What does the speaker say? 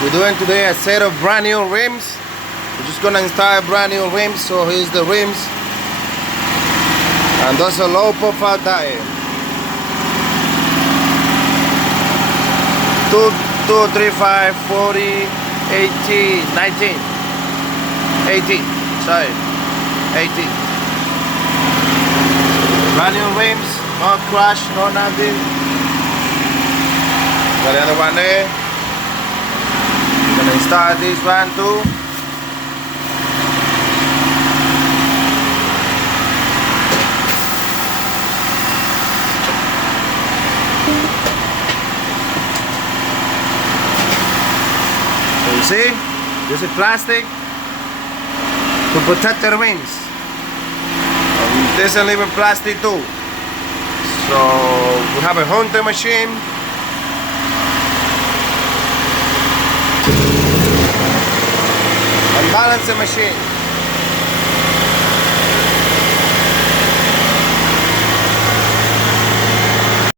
We're doing today a set of brand new rims. We're just gonna install brand new rims. So here's the rims, and those are low profile tire. 2, 3, 5, 40, 18, 19, 18. Sorry, 18. Brand new rims, no crash, no nothing. Got the other one there. Gonna install this one too. So you see, this is plastic to protect the rims. And this is even plastic too. So we have a Hunter machine. Balancing machine.